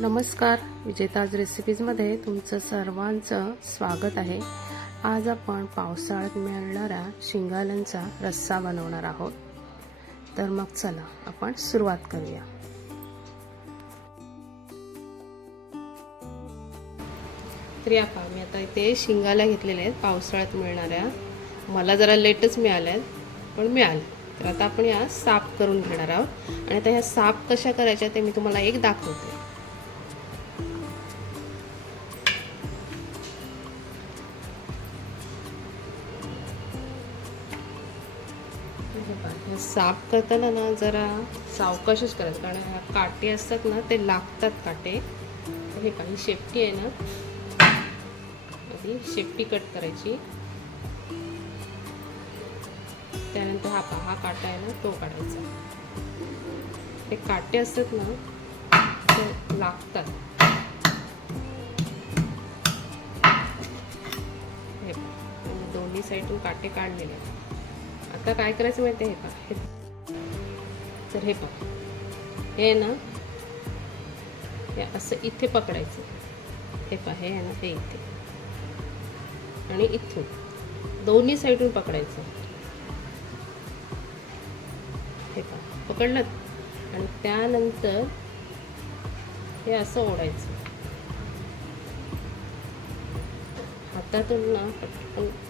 नमस्कार विजेताज रेसिपीजमध्ये तुमचं सर्वांचं स्वागत आहे. आज आपण पावसाळ्यात मिळणाऱ्या शिंगाल्यांचा रस्सा बनवणार आहोत. तर मग चला आपण सुरुवात करूया. प्रियापा मी आता इथे शिंगाल्या घेतलेल्या आहेत पावसाळ्यात मिळणाऱ्या. मला जरा लेटच मिळाल्या आहेत पण मिळाल्या तर आता आपण या साफ करून घेणार आहोत. आणि आता ह्या साफ कशा करायच्या ते मी तुम्हाला एक दाखवते. साफ करताना ना जरा सावकाशच करायचं कारण ह्या काटे असतात ना ते लागतात काटे. हे काही शेपटी आहे ना. आधी शेपटी कट करायची. त्यानंतर हा पहा हा काटा आहे ना तो काढायचा. ते काटे असतात ना ते लागतात. हे दोन्ही साईडून काटे काढलेले आहेत. आता काय करायचं माहिती आहे का? हे तर हे पहा हे ना हे असं इथे पकडायचं. हे पहा हे आहे ना हे इथे. आणि इथून. दोन्ही साईडून पकडायचं. हे पहा. पकडलं? आणि त्यानंतर हे असं ओढायचं. हातातून ना पटकन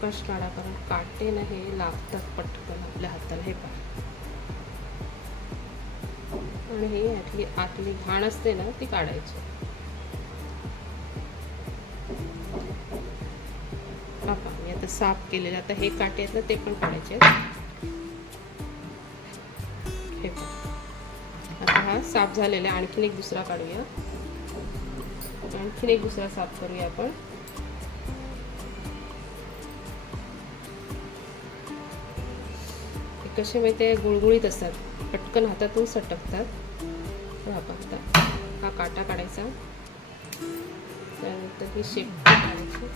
सावकाश काढा कारण काटे ना हे लागतात पटकन आपल्या हाताला हे पहा. आणि हे यातली आतली घाण असते ना ती काढायची. मी आता साफ केलेलं आता हे काटे आहेत ना ते पण काढायचे हे पहा. आता हा साफ झालेला आहे आणखीन एक दुसरा काढूया. आणखीन एक दुसरा साफ करूया आपण. कसे माहिती आहे? गुळगुळीत असतात. पटकन हातातून सटकतात. हा पाहता हा काटा काढायचा. त्यानंतर ही शेप काढायची.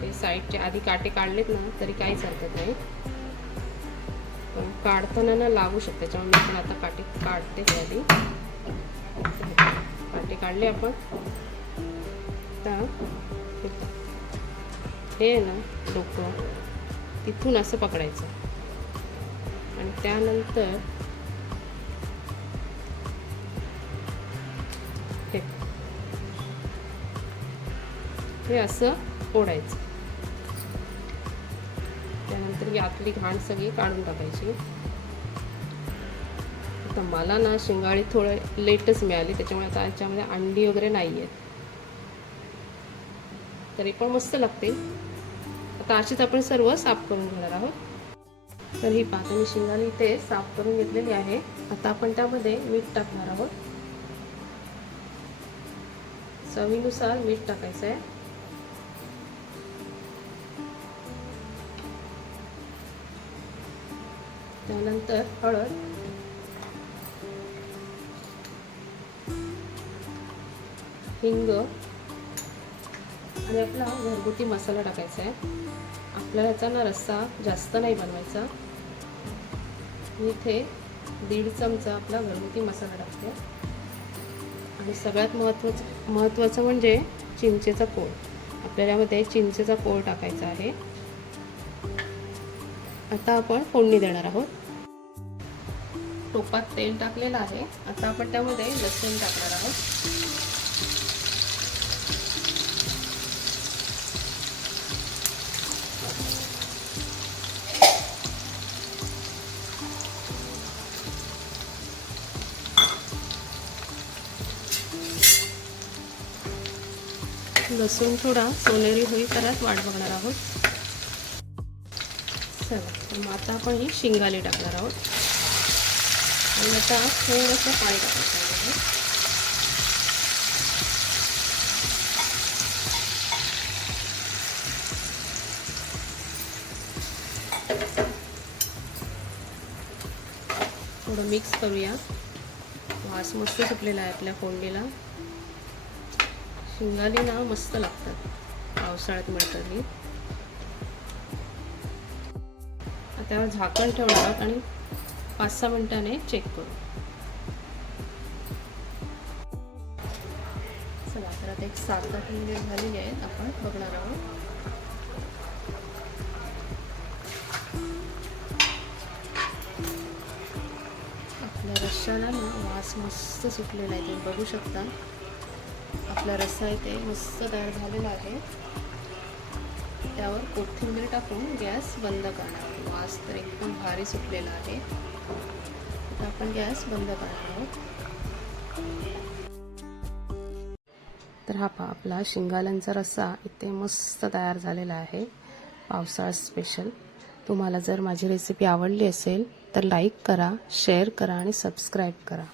ते साईडचे आधी काटे काढलेत ना तरी काहीच हरकत नाही. पण काढताना ना लागू शकते. त्याच्यामुळे मी पण आता काटे काढते आधी. काटे काढले आपण. आता हे आहे ना डोकं तिथून असं पकडायचं. आणि त्यानंतर हे. हे असं ओढायचं. त्यानंतर ही आतली घाण सगळी काढून टाकायची. आता मला ना शिंगाळी थोडं लेटच मिळाली त्याच्यामुळे आता याच्यामध्ये अंडी वगैरे नाही आहेत तरी पण मस्त लागते. आता अशीच आपण सर्व साफ करून घेणार आहोत. तर ही पाहता मी शेंगाने इथे साफ करून घेतलेली आहे. आता आपण त्यामध्ये मीठ टाकणार आहोत. चवीनुसार मीठ टाकायचं आहे. त्यानंतर हळद. हिंग. आणि आपला घरगुती मसाला टाकायचा आहे. आपल्याला ह्याचा ना रस्सा जास्त नाही बनवायचा. मी इथे दीड चमचा आपला घरगुती मसाला टाकते. आणि सगळ्यात महत्त्वाचं महत्त्वाचं म्हणजे चिंचेचा कोळ. आपल्याला यामध्ये चिंचेचा कोळ टाकायचा आहे. आता आपण फोडणी देणार आहोत. टोपात तेल टाकलेलं आहे. आता आपण त्यामध्ये लसूण टाकणार आहोत. लसूण थोडा सोनेरी होईपर्यंत वाट बघणार आहोत. चला तर मग आता आपण ही शिंगाली टाकणार आहोत. आणि आता थोडंसं पाणी टाकायचं आहे थोडं मिक्स करूया. वास मस्त सुटलेला आहे आपल्या फोंडीला शिंगाली ना मस्त लागतात. पावसाळ्यात मिळतात आता त्यावर झाकण ठेवणार आणि पाच सहा मिनिटाने चेक करू. चला तर आता एक सात आठ मिनिट झालेली आहेत. आपण बघणार आहोत. आपल्या रश्शाला ना वास मस्त सुटलेला आहे. तुम्ही बघू शकता. आपला रस्सा आहे ते मस्त तयार झालेला आहे. त्यावर कोथिंबीर टाकून गॅस बंद करणार आहोत. वास तर एकदम भारी सुटलेला आहे. आता आपण गॅस बंद करणार आहोत. तर हा पहा आपला शिंगाल्यांचा रस्सा इथे मस्त तयार झालेला आहे. पावसाळा स्पेशल तुम्हाला जर माझी रेसिपी आवडली असेल तर लाईक करा शेअर करा आणि सबस्क्राईब करा.